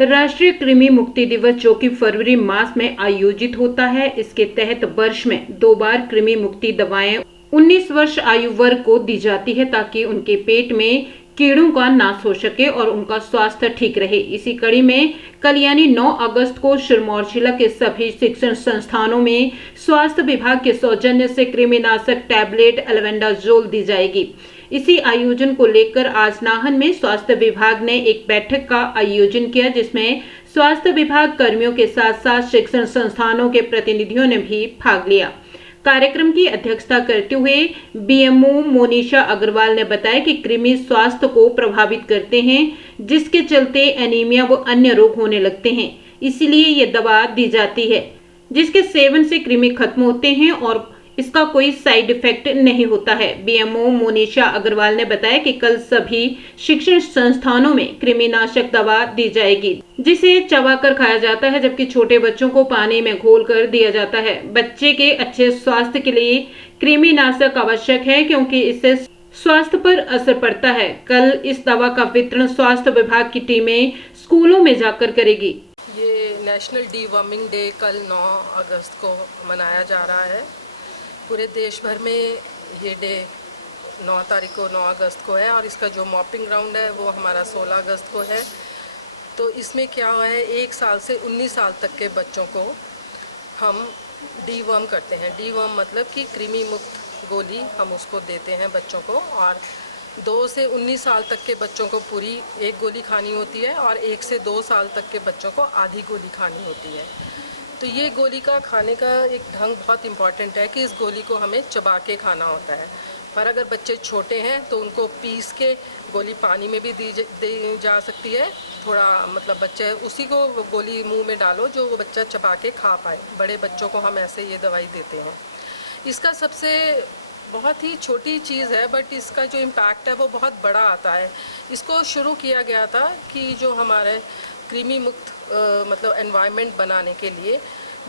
राष्ट्रीय कृमि मुक्ति दिवस जो कि फरवरी मास में आयोजित होता है, इसके तहत वर्ष में 2 बार कृमि मुक्ति दवाएं 19 वर्ष आयु वर्ग को दी जाती है ताकि उनके पेट में कीड़ों का नाश हो सके और उनका स्वास्थ्य ठीक रहे। इसी कड़ी में कल यानी 9 अगस्त को सिरमौर जिला के सभी शिक्षण संस्थानों में स्वास्थ्य विभाग के सौजन्य से कृमिनाशक टैबलेट एल्बेंडाजोल दी जाएगी। इसी आयोजन को लेकर आज नाहन में स्वास्थ्य विभाग ने एक बैठक का आयोजन किया, जिसमें स्वास्थ्य विभाग कर्मियों के साथ साथ शिक्षण संस्थानों के प्रतिनिधियों ने भी भाग लिया। कार्यक्रम की अध्यक्षता करते हुए बीएमओ मोनिशा अग्रवाल ने बताया कि कृमि स्वास्थ्य को प्रभावित करते हैं, जिसके चलते एनीमिया व अन्य रोग होने लगते हैं। इसीलिए ये दवा दी जाती है, जिसके सेवन से कृमि खत्म होते हैं और इसका कोई साइड इफेक्ट नहीं होता है। बीएमओ मोनिशा अग्रवाल ने बताया कि कल सभी शिक्षण संस्थानों में कृमिनाशक दवा दी जाएगी, जिसे चबाकर खाया जाता है, जबकि छोटे बच्चों को पानी में घोलकर दिया जाता है। बच्चे के अच्छे स्वास्थ्य के लिए कृमिनाशक आवश्यक है, क्योंकि इससे स्वास्थ्य पर असर पड़ता है। कल इस दवा का वितरण स्वास्थ्य विभाग की टीमें स्कूलों में जाकर करेगी। ये नेशनल डीवर्मिंग डे कल 9 अगस्त को मनाया जा रहा है। पूरे देश भर में ये डे 9 तारीख को 9 अगस्त को है और इसका जो मॉपिंग ग्राउंड है वो हमारा 16 अगस्त को है। तो इसमें क्या हुआ है, 1 साल से 19 साल तक के बच्चों को हम डीवर्म करते हैं। डीवर्म मतलब कि कृमि मुक्त गोली हम उसको देते हैं बच्चों को, और 2 से 19 साल तक के बच्चों को पूरी 1 गोली खानी होती है और 1 से 2 साल तक के बच्चों को आधी गोली खानी होती है। तो ये गोली का खाने का एक ढंग बहुत इम्पॉर्टेंट है कि इस गोली को हमें चबा के खाना होता है। पर अगर बच्चे छोटे हैं तो उनको पीस के गोली पानी में भी दी जा सकती है। थोड़ा मतलब बच्चे उसी को गोली मुंह में डालो जो वो बच्चा चबा के खा पाए। बड़े बच्चों को हम ऐसे ये दवाई देते हैं। इसका सबसे बहुत ही छोटी चीज़ है, बट इसका जो इम्पैक्ट है वो बहुत बड़ा आता है। इसको शुरू किया गया था कि जो हमारे कृमि मुक्त मतलब एनवायरनमेंट बनाने के लिए,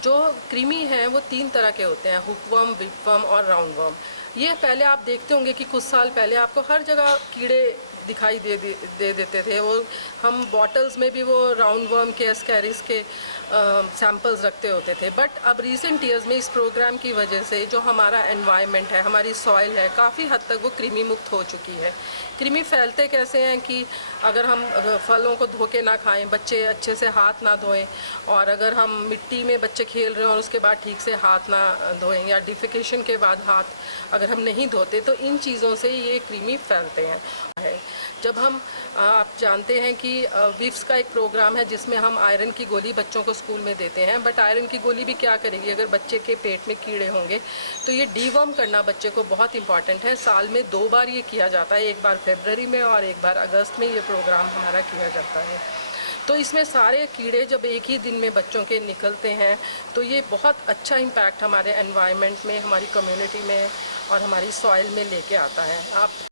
जो कृमि हैं वो 3 तरह के होते हैं, हुकवर्म, विपवर्म और राउंडवर्म। ये पहले आप देखते होंगे कि कुछ साल पहले आपको हर जगह कीड़े दिखाई दे देते थे। वो हम बॉटल्स में भी वो राउंडवर्म के, एस्कैरिस के सैंपल्स रखते होते थे। बट अब रिसेंट ईयर्स में इस प्रोग्राम की वजह से जो हमारा एनवायरनमेंट है, हमारी सॉइल है, काफ़ी हद तक वो कृमि मुक्त हो चुकी है। कृमि फैलते कैसे हैं कि अगर हम फलों को धो के ना खाएं, बच्चे अच्छे से हाथ ना धोएं, और अगर हम मिट्टी में बच्चे खेल रहे हैं और उसके बाद ठीक से हाथ ना धोएं, या डिफिकेशन के बाद हाथ अगर हम नहीं धोते, तो इन चीज़ों से ये कृमि फैलते हैं। जब हम आप जानते हैं कि विप्स का एक प्रोग्राम है जिसमें हम आयरन की गोली बच्चों को स्कूल में देते हैं, बट आयरन की गोली भी क्या करेगी अगर बच्चे के पेट में कीड़े होंगे। तो ये डीवर्म करना बच्चे को बहुत इंपॉर्टेंट है। साल में 2 बार ये किया जाता है, एक बार फरवरी में और एक बार अगस्त में ये प्रोग्राम हमारा किया जाता है। तो इसमें सारे कीड़े जब एक ही दिन में बच्चों के निकलते हैं तो ये बहुत अच्छा इम्पैक्ट हमारे एनवायरनमेंट में, हमारी कम्युनिटी में और हमारी सॉइल में लेके आता है। आप